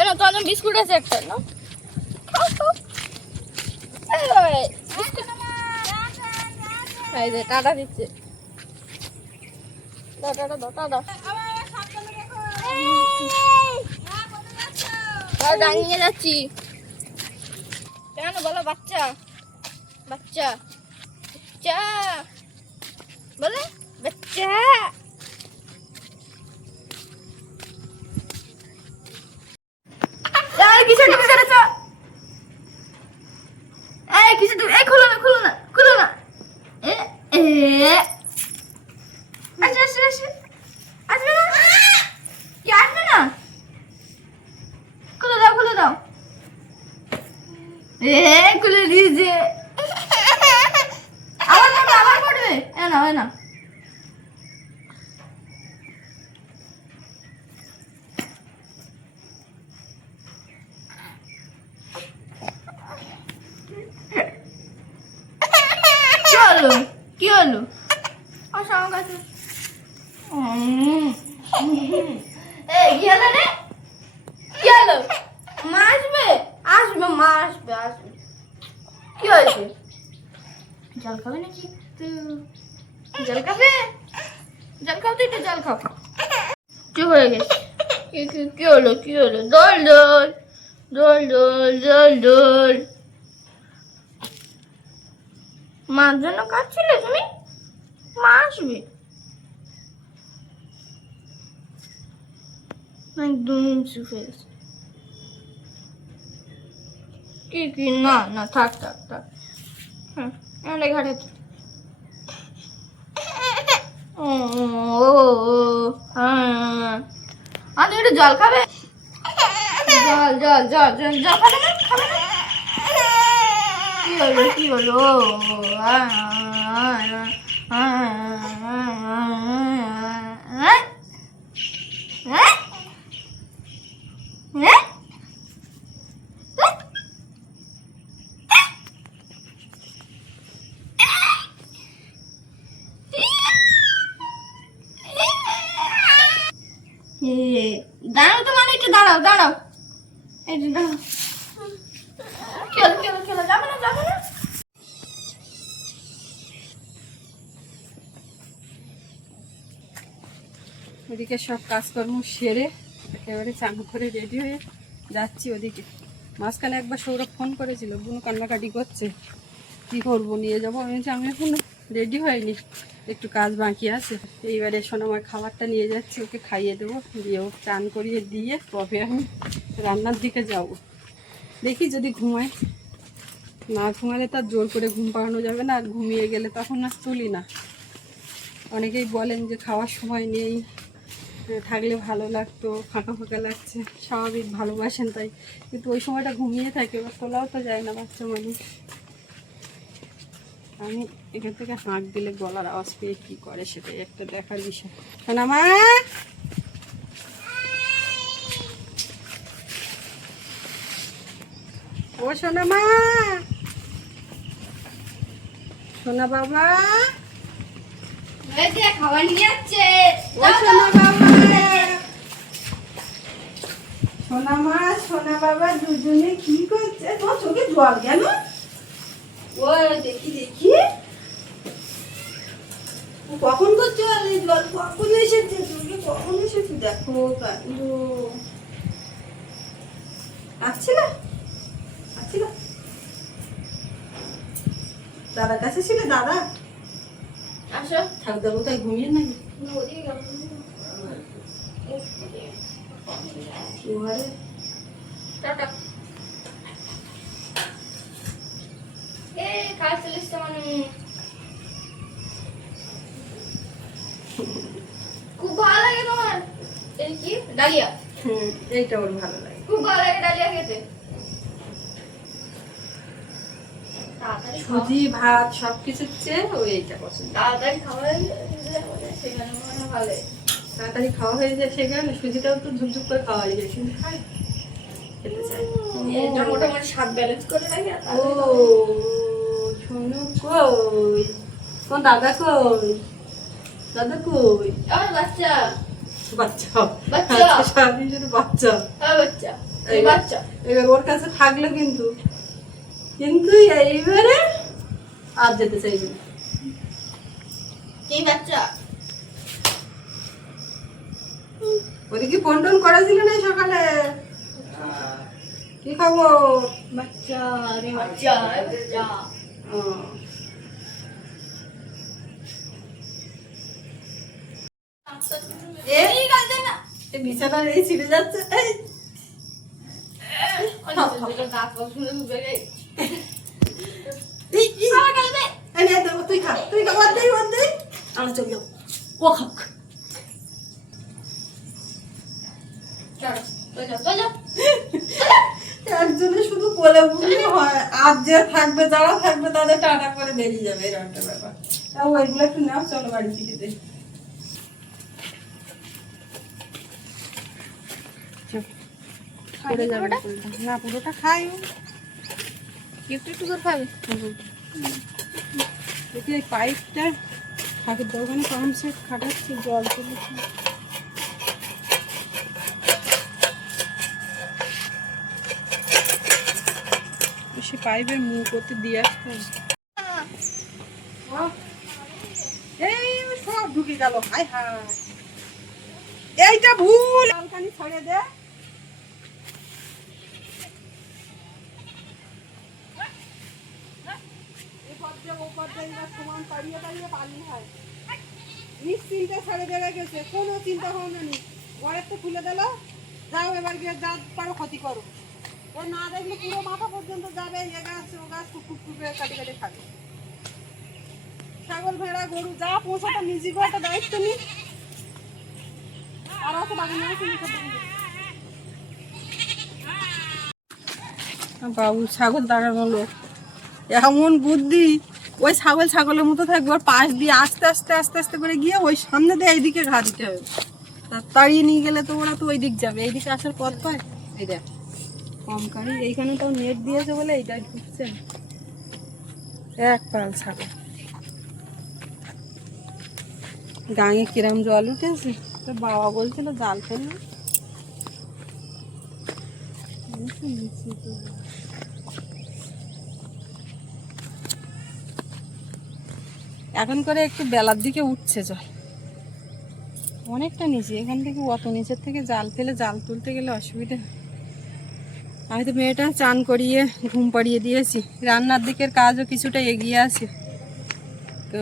এনো তোমার বিস্কুট আছে একটা না, খাও খাও। বিস্কুট এই যে টাটা দিচ্ছে, টাটা দাও টাটা। ডাঙিয়ে যাচ্ছি কেন বলো? বাচ্চা বাচ্চা বাচ্চা বলে বাচ্চা। কিছু ঢুকে গেছে, এই কিছু এই খুলো না খুলো না খুলো না। আসে আসে আসে, আসবে না কি? আসবে না, খুলে দাও খুলে দাও। খুলে দিয়েছে, আবার পড়বে আবার পড়বে। না হয় না, কি হলো কি হলো? আসো আমার কাছে। কি হলো রে? কি হলো? মা আসবে আসবে, মা আসবে আসবে। কি হয়েছে? জল খাবে নাকি? জল খাবে? জল খাও তো, একটু জল খাও। চুপ হয়ে গেছে। কি হলো কি হলো? দোল দোল দোল দোল দোল দোল। মার জন্য কাঁদছিলে তুমি? মা আসবে একদম চুপ হয়ে গেছে। কি না না, থাক থাক থাক। হ্যাঁ ঘাটে তুমি একটু জল খাবে? জল জল জল জল জল খাবে না? খাবে না? কি হলো কি হলো? দাঁড়াও তো, মানে একটু দাঁড়াও দাঁড়াও, এই যে দাঁড়াও। খেলো খেলো খেলো, যাবে না যাবে না। ওদিকে সব কাজকর্ম সেরে একেবারে চান করে রেডি হয়ে যাচ্ছি ওদিকে। মাঝখানে একবার সৌরভ ফোন করেছিল, বুনু কান্নাকাটি করছে, কি করবো নিয়ে যাবো। আমি এখন রেডি হয়নি, একটু কাজ বাকি আছে। এইবারে সোনামার খাবারটা নিয়ে যাচ্ছি, ওকে খাইয়ে দেবো, দিয়ে ও চান করিয়ে দিয়ে তবে আমি রান্নার দিকে যাব। দেখি যদি ঘুমাই, না ঘুমালে তার জোর করে ঘুম পাড়ানো যাবে না, আর ঘুমিয়ে গেলে তখন আর তুলি না। অনেকেই বলেন যে খাওয়ার সময় নেই, থাকলে ভালো লাগতো, ফাঁকা ফাঁকা লাগছে, স্বাভাবিক ভালোবাসেন তাই, কিন্তু ওই সময়টা ঘুমিয়ে থাকে, এবার তোলাও তো যায় না, বাচ্চা মানুষ। আমি এখান থেকে হাঁক দিলে গলার আওয়াজ পেয়ে কী করে সেটাই একটা দেখার বিষয়। সোনামা ও সোনামা, সোনা বাবা, খাবার নিয়ে যাচ্ছে। ও সোনা বাবা, সোনামা সোনা বাবা দুজনে কি করছে? তোমার চোখে জল কেন? ও দেখি দেখি, কখন করছো? জল কখন এসেছে? চোখে কখন এসেছে? দেখো কাণ্ড। আসছিল আসছিল দাদার কাছে ছিল? দাদা আসো থাক, দেবো তাই ঘুমিয়ে নাকি? টাটা। কাজ চলে এসছে মানে খুব ভালো লাগে তোমার। এই কি ডালিয়া? এইটা ওর ভালো লাগে, খুব ভালো লাগে ডালিয়া খেতে। সুজি ভাত সবকিছুর চেয়ে ও এইটা পছন্দ। তাড়াতাড়ি খাওয়া সেখানে ভালো, তাড়াতাড়ি খাওয়া হয়ে যায় সে কারণে। সুজিটাও তো ঝুপঝুপ করে খাওয়া হয়ে যায়, কিন্তু খাই খেতে চাই। এটা মোটামুটি স্বাদ ব্যালেন্স করে রাখি। ও শোনো কই, কোন দাদা কই? দাদা কই? আমার বাচ্চা বাচ্চা বাচ্চা সারাদিন শুধু বাচ্চা। বাচ্চা এই বাচ্চা এবার ওর কাছে থাকলো কিন্তু কিন্তু এইবারে আর যেতে চাইবে না। কি বাচ্চা? ওদিকে কি ফোন টোন করেছিল না সকালে? কি খবর? বাচ্চা রে বাচ্চা বাচ্চা। ও, এই কাজে না এই বিছানার এই ছিঁড়ে যাচ্ছে। এই, দাঁত শুনে বেড়ে এই, এই, আমার কাছে দে। এই নে, দেবো, তুই খা, তুই খা, ওর দেই, ওর দেই। আমরা চলে যাবো, ও খাক। চলো তো যাও তো যাও। একজনে শুধু কোলে বুঝলে হয়, আর যে থাকবে যারা থাকবে তাদের টাটা করে বেরিয়ে যাবে, এরকম একটা ব্যাপার। তাও ওইগুলো একটু নাও, চলো বাড়ি থেকে দেই। পড়ে যাবে না, না পুরোটা খাই ও। একটু একটু করে খাবে। দেখি এই পাইপটা ঠাকুর দোকানে পাম্প সেট খাটাচ্ছি, জল তুলেছি। সে পাইপের মুখ করতে দিয়ে আসতে হবে। এই সব ঢুকে গেল, হাই হাই, এইটা ভুল। আলকানি ছড়ে দে। সমান তাড়িয়ে তাড়িয়ে পালি হয়, নিশ্চিন্তে ছেড়ে দেওয়া গেছে, কোনো চিন্তা ভাবনা নেই। ঘরের তো খুলে দিল, যাও এবার গিয়ে যা পারো ক্ষতি করো। ও না দেখলে পুরো মাথা পর্যন্ত যাবে, এ গাছ ও গাছ টুক টুক করে কাটে কাটে খাবে। ছাগল ভেড়া গরু যা পোষাটা নিজে করে একটা দায়িত্ব নি। আর আছে বাকি বাবু ছাগল দাঁড়ানো লোক, এমন বুদ্ধি, ওই ছাগল ছাগলের মতো থাকবে, ওর পাশ দিয়ে আস্তে আস্তে আস্তে আস্তে করে গিয়ে ওই সামনে দিয়ে এইদিকে ঘা দিতে হবে। তাড়িয়ে নিয়ে গেলে তো ওরা তো ওই দিক যাবে, এইদিকে আসার পথ পায়। এই দেখ কম কারি, এইখানে তো নেট দিয়েছে বলে এইটা ঢুকছে না। এক পাল ছাগল, গাঙে কিরাম জল উঠেছে। তো বাবা বলছিল জাল ফেলবে, এখন করে একটু বেলার দিকে উঠছে জল, অনেকটা নিচে। এখান থেকে অত নিচের থেকে জাল ফেলে জাল তুলতে গেলে অসুবিধা। আমি তো মেয়েটা চান করিয়ে ঘুম পাড়িয়ে দিয়েছি, রান্নার দিকের কাজও কিছুটা এগিয়ে আছে। তো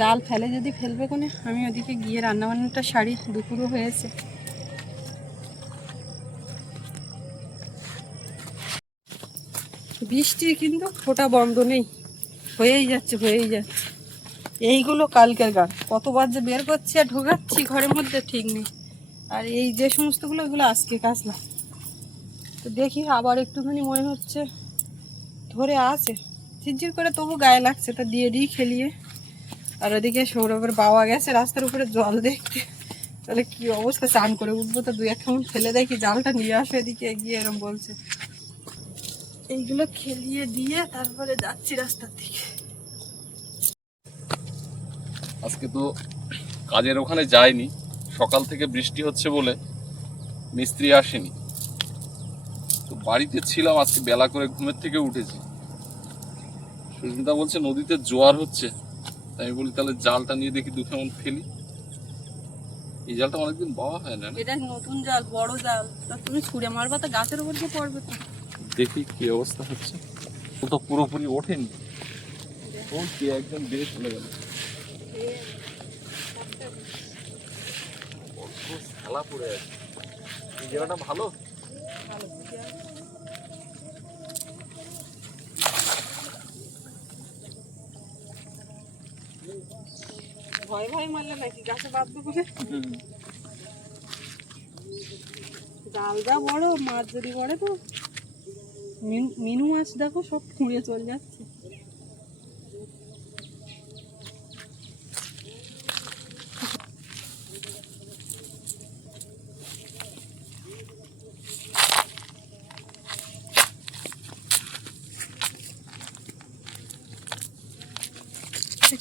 জাল ফেলে যদি ফেলবে কোনে, আমি ওদিকে গিয়ে রান্নাবান্নাটা সারি, দুপুরও হয়েছে। বৃষ্টি কিন্তু ফোঁটা বন্ধ নেই, হয়েই যাচ্ছে হয়েই যাচ্ছে। এইগুলো কালকের গান, কতবার যে বের করছি আর ঢোকাচ্ছি ঘরের মধ্যে ঠিক নেই। আর এই যে সমস্তগুলো, এগুলো আজকে কাচলাম। তো দেখি আবার একটুখানি মনে হচ্ছে ধরে আছে, ঝিরঝির করে, তবু গায়ে লাগছে, তা দিয়ে দিই খেলিয়ে। আর ওদিকে সৌরভের বাবা গেছে রাস্তার উপরে জল দেখতে, তাহলে কি অবস্থা, চান করে উঠবো তো দুই এক কেমন ফেলে দেখি, জালটা নিয়ে আসে এদিকে এগিয়ে, এরম বলছে। এইগুলো খেলিয়ে দিয়ে তারপরে যাচ্ছি রাস্তার দিকে। আজকে তো কাজের ওখানে যাইনি, সকাল থেকে বৃষ্টি হচ্ছে বলে মিস্ত্রি আসেনি, তো বাড়িতে ছিলাম। আজকে বেলা করে ঘুমের থেকে উঠেছি, সুস্মিতা বলছে নদীতে জোয়ার হচ্ছে, তাই আমি বলি তাহলে জালটা নিয়ে দেখি দু কেমন ফেলি। এই জালটা অনেকদিন বাওয়া হয় না। এটা নতুন জাল, বড় জাল, তা তুমি ছুঁড়ে মারবা তো গাছের উপর দিয়ে পড়বে তো। দেখি কি অবস্থা হচ্ছে। ও তো পুরোপুরি ওঠেনি, ও কি একদম বেশ চলে গেল। খেলা পড়ে আছে, এই জায়গাটা ভালো। ভয় ভয় মারলে নাকি গাছে বাঁধবে বলে। জাল যা বড়, মাছ যদি পড়ে তো মিনু মাছ দেখো সব খুঁড়ে চলে যাচ্ছে।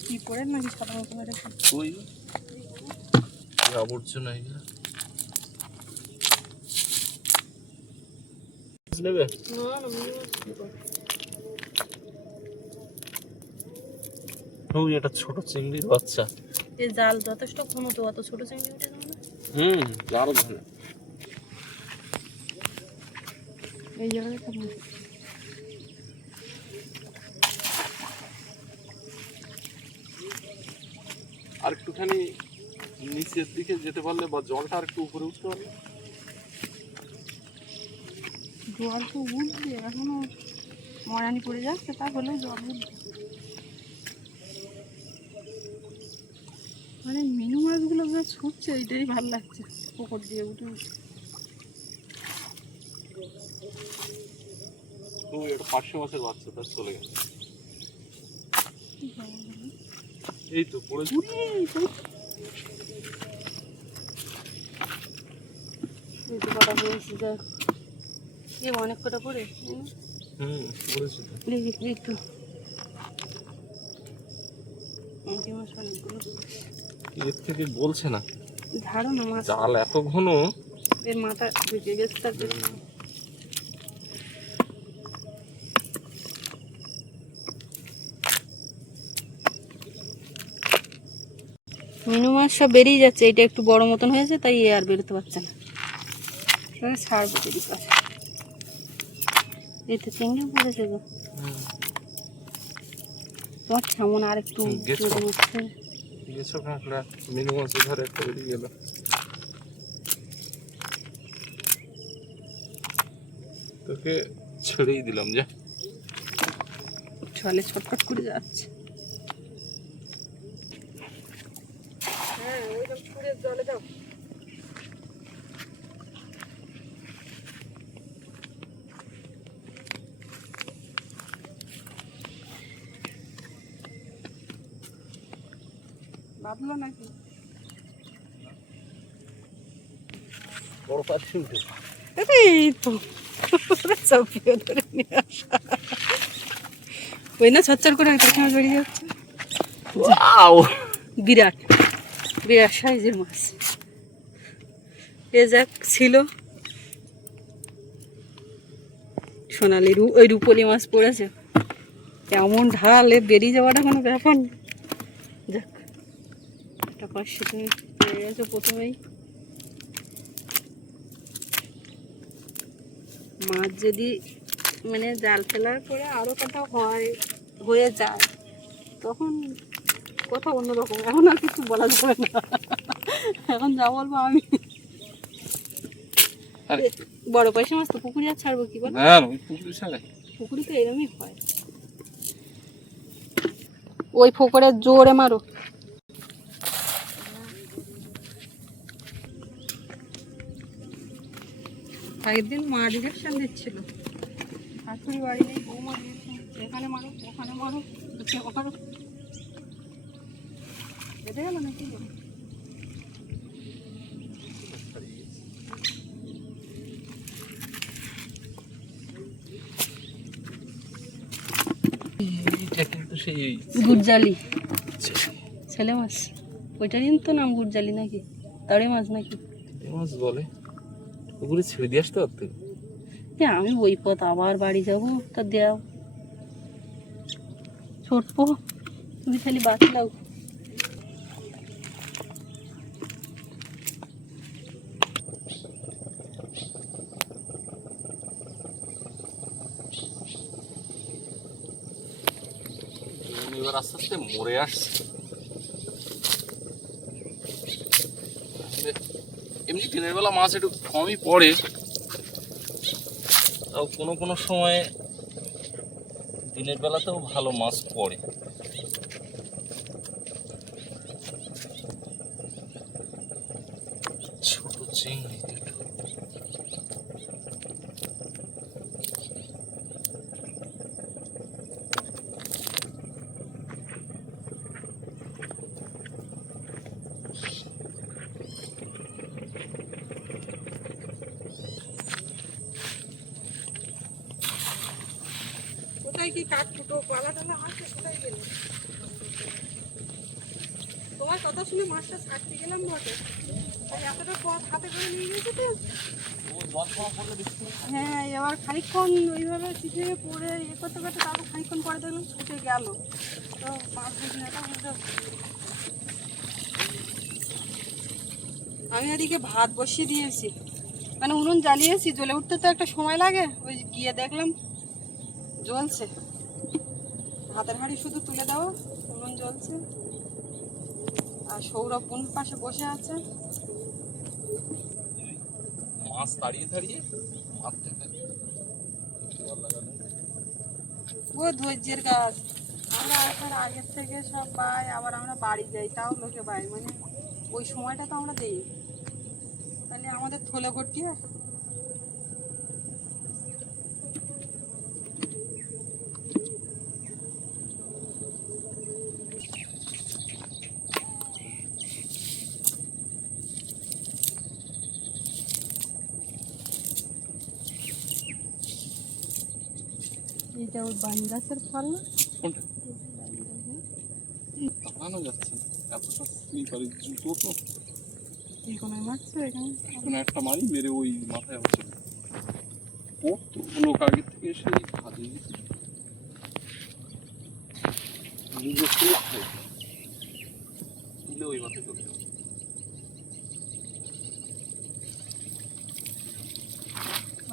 কি পড়ে নাকি সাদা মতো ওই আবর্জনা এগুলো। নেবে না না মিনি মাছ কি করব? ওই এটা ছোট চিংড়ির বাচ্চা। এই জাল যথেষ্ট ঘন তো, অত ছোট চিংড়ি উঠে যাবে না। জাল ঘন। এই জায়গায় থাকবে। আর একটুখানি নিচের দিকে যেতে পারলে বা জলটা আর একটু উপরে উঠতে পারলে। জল তো উঠবে এখনো, মরানি পড়ে যাচ্ছে, তাহলে জল উঠবে। মানে মিনু মাছগুলো যা ছুটছে এটাই ভালো লাগছে, পুকুর দিয়ে উঠে উঠে। তো এটা 500 মাছের বাচ্চা, তার চলে গেছে। এই তো পড়ে কটা হয়েছে, দেখ এ অনেক কটা পড়ে। পড়েছে তো। দেখি একটু মাছ অনেকগুলো এর থেকে বলছে না, ধারো না মাছ, জাল এত ঘন এর মাথা ঢুকে গেছে। তার মিনু মাছ সব বেরিয়ে যাচ্ছে, এটা একটু বড় মতন হয়েছে তাই এ আর বেরোতে পারছে না। ছাড়বো যদি পারে। এই তো চিংড়ি পড়েছে গো, তোমার কেমন আর একটু গেছো কাঁকড়া। মিনু মাছের ধরে একটা বেরিয়ে গেল। তোকে ছেড়েই দিলাম, যা ছলে ছটফট করে যাচ্ছে। হ্যাঁ ওইরকম ছুঁড়ে জলে দাও। বাঁধলো নাকি? বড় পাচ্ছি উঠে। এই তো চাপিয়ে ধরে নিয়ে আসা। ওই না ছচ্চর করে কাঁচা মাছ বেরিয়ে যাচ্ছে। বিরাট বিরাট সাইজের মাছ। এ যাক ছিল সোনালি ওই রুপলি মাছ পড়েছে, কেমন ঢালে বেরিয়ে যাওয়াটা কোনো ব্যাপার না। যাক একটা 500 তুমি পেয়ে গেছো প্রথমেই। মাছ যদি মানে জাল ফেলার পরে আরও কটা হয়ে যায় তখন কথা অন্যরকম। এখন আর কিছু বলা যাবে না, এখন যা বলবো আমি। বড় পয়সা মাছ তো পুকুরে আর ছাড়বো কি বল? পুকুরে তো এরমই হয়। ওই পুকুরে জোরে মারো। একদিন মা ডিরেকশন দিচ্ছিল, শাশুড়ি বাড়ি নেই, বৌমা ডিরেকশন, এখানে মারো ওখানে মারো ওখানে। বেঁধে গেল নাকি? গুড়জালি ছেলে মাছ, ওইটারই তো নাম গুড়জালি নাকি? তাড়ি মাছ নাকি মাছ বলে? পুকুরে ছেড়ে দিয়ে আসতে পারতে। আমি ওই পথ আবার বাড়ি যাবো, তা দেও ছোটবো, তুমি খালি বাঁচলাও। এবার আস্তে আস্তে মরে আসছে। এমনি দিনের বেলা মাছ একটু কমই পড়ে, তাও কোনো কোনো সময় দিনের বেলাতেও ভালো মাছ পড়ে। ছোট চিংড়ি দুটো। কোথায় কি কাঠ ফুটো পালা টালা আছে, কোথায় গেলে? তোমার কথা শুনে মাছটা ছাড়তে গেলাম বটে, তাই এতটা পথ হাতে করে নিয়ে গেছে তো। হ্যাঁ এবার আবার খানিকক্ষণ ওইভাবে চিঠে পড়ে ইয়ে করতে করতে তারপর খানিকক্ষণ পরে দেখলাম ছুটে গেল। তো মাছ ধরি না, আমি এদিকে ভাত বসিয়ে দিয়েছি, মানে উনুন জ্বালিয়েছি, জ্বলে উঠতে তো একটা সময় লাগে। ওই গিয়ে দেখলাম জ্বলছে, ভাতের হাঁড়ি শুধু তুলে দেওয়া, উনুন জ্বলছে। আর সৌরভ কোন পাশে বসে আছে, মাছ তাড়িয়ে তাড়িয়ে মাছ থেকে ও ধৈর্যের কাজ। আমরা আসার আগের থেকে সব পাই, আবার আমরা বাড়ি যাই তাও লোকে পাই, মানে ওই সময়টা তো আমরা দিই, তাহলে আমাদের থলে ভর্তি হয়। এটা ওই বান গাছের ফল না? কোনটা টানানো যাচ্ছে না, এতটা স্লিপারি জুতো তো। এই কোনায় মারছো এখানে? এখানে একটা মারি মেরে ওই মাথায় হচ্ছে পড়তো লোক আগে থেকে এসে ভাজে দিলে ওই মাথায় করতে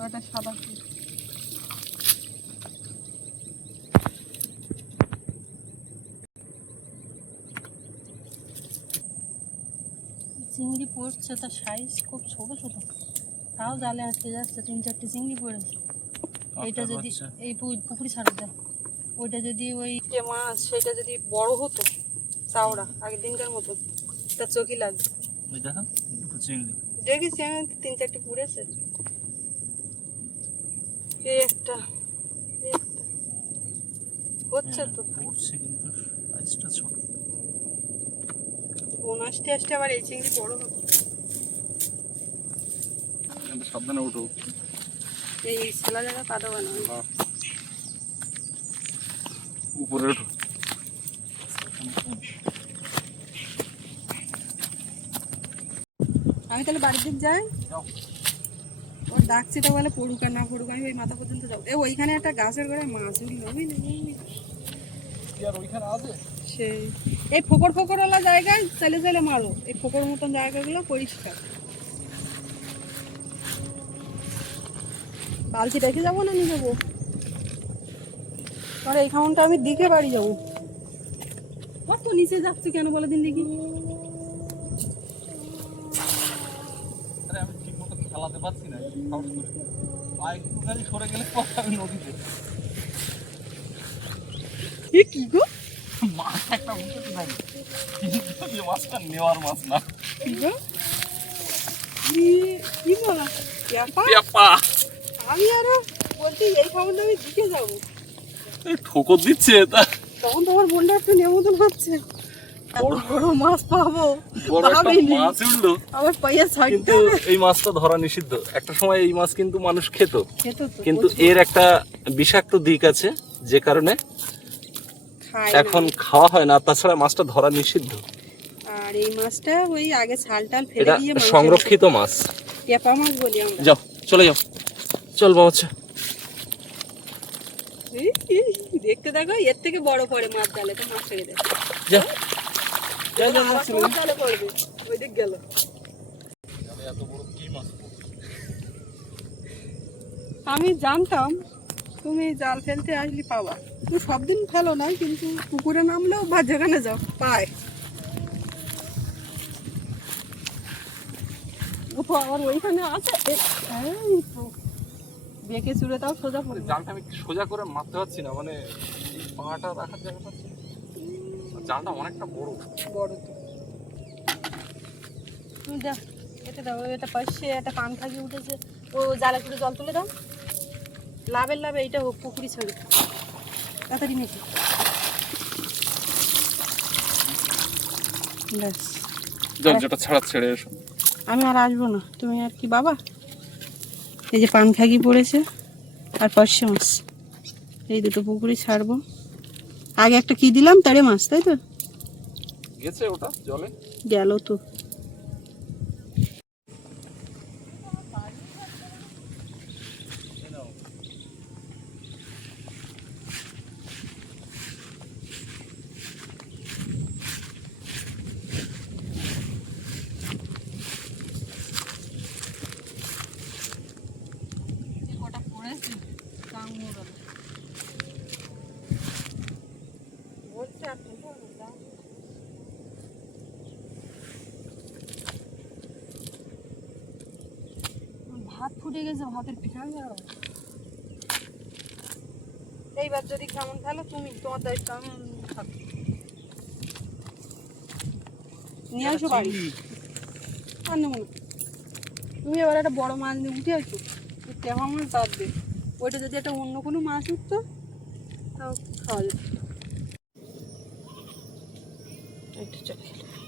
ওটা সাদা ফুল। চিংড়ি পড়ছে, তার সাইজ খুব ছোট ছোট, তাও জালে আটকে যাচ্ছে। 3-4টে চিংড়ি পড়েছে। এইটা যদি এই পুকুরি ছাড়া দেয়, ওইটা যদি ওই যে মাছ সেটা যদি বড় হতো চাওড়া আগের দিনকার মতো, তার চোখই লাগবে। দেখেছি আমি 3-4টে পুড়েছে। এই একটা হচ্ছে তো বোন আসতে আসতে আবার এই চিংড়ি বড় হতো। সাবধানে উঠো, এই ছেলা জায়গা পা দেওয়া না, উপরে ওঠো। আমি তাহলে বাড়ির দিক যাই, ওর ডাকছি তো বলে পড়ুক আর না পড়ুক, আমি ওই মাথা পর্যন্ত যাবো। ওইখানে একটা গাছের গোড়ায় মাছ উঠলো, সেই এই ফোকর ফোকরওয়ালা জায়গায় চাইলে চাইলে মারো, এই ফোকর মতন জায়গাগুলো পরিষ্কার। বালতি রেখে যাবো না নিয়ে যাবো, আর এই খাউনটা আমি দিকে বাড়ি যাবো। কত নিচে যাচ্ছি কেন বলে দিন দেখি। আমি ঠিক মতো খেলাতে পারছি না, একটুখানি সরে গেলে আমি নদীতে। কি গো, মাছ একটা উঠে থাকে, মাছটা নেওয়ার মাছ না। কি গো, কি বলা আমি আরো বলছি এই খাবারটা আমি দিকে যাবো, ঠোকর দিচ্ছে তা। তখন তোমার বোনটা একটু নেমন্তন্ন হচ্ছে, বড় মাছ পাবো মাছ উঠলো, আমার পাইয়া কিন্তু এই মাছটা ধরা নিষিদ্ধ। একটা সময় এই মাছ কিন্তু মানুষ খেত, খেত, কিন্তু এর একটা বিষাক্ত দিক আছে যে কারণে এখন খাওয়া হয় না। তাছাড়া মাছটা ধরা নিষিদ্ধ। আর এই মাছটা ওই আগে ছাল টাল ফেলে এটা দিয়ে সংরক্ষিত মাছ, পেঁপা মাছ বলি আমরা। যাও চলে যাও, চল বাবা। দেখতে দেখো এর থেকে বড় পড়ে মাছ জালে, তো মাছ ছেড়ে দেয়, যাও জালে পড়বে, ওই দিক গেল। আমি জানতাম তুমি জাল ফেলতে আসলে পাবা, তুমি সব দিন ফেলো না, কিন্তু পুকুরে নামলেও বা যেখানে যাও পায়। আবার ওইখানে আছে, বেঁকে চুড়ে তাও সোজা পড়বে। জালটা আমি সোজা করে মারতে পারছি না, মানে এই পাটা রাখার জায়গা পাচ্ছি। জালটা অনেকটা বড় বড় তো তুমি দেখ, এটা দাও, এটা পাশে একটা পান খাগি উঠেছে, ও জালে করে জল তুলে দাও। লাভের লাভে এইটা হোক, পুকুরি ছেড়ে তাড়াতাড়ি মেখে ব্যাস। জল যেটা ছাড়া ছেড়ে এসো। আমি আর আসবো না, তুমি আর কি বাবা। এই যে পান খাগি পড়েছে আর পার্শে মাছ, এই দুটো পুকুরি ছাড়বো। আগে একটা কি দিলাম, তারে মাছ, তাই তো গেছে ওটা জলে গেল তো। টাঙ্গুর বলছে আপনি ভাত ফুটে গেছে, ভাতের পিঠা যাও। এইবার যদি কেমন তাহলে তুমি তোমার দায়িত্ব, আমি খাবো। নিয়ে আসো বাড়ি আর নেবো না। তুমি এবার একটা বড় মাছ নিয়ে উঠে আসো, কেমন মাছ বাদ দে, ওইটা যদি একটা অন্য কোনো মাছ উঠতো তাও খাওয়া যেত।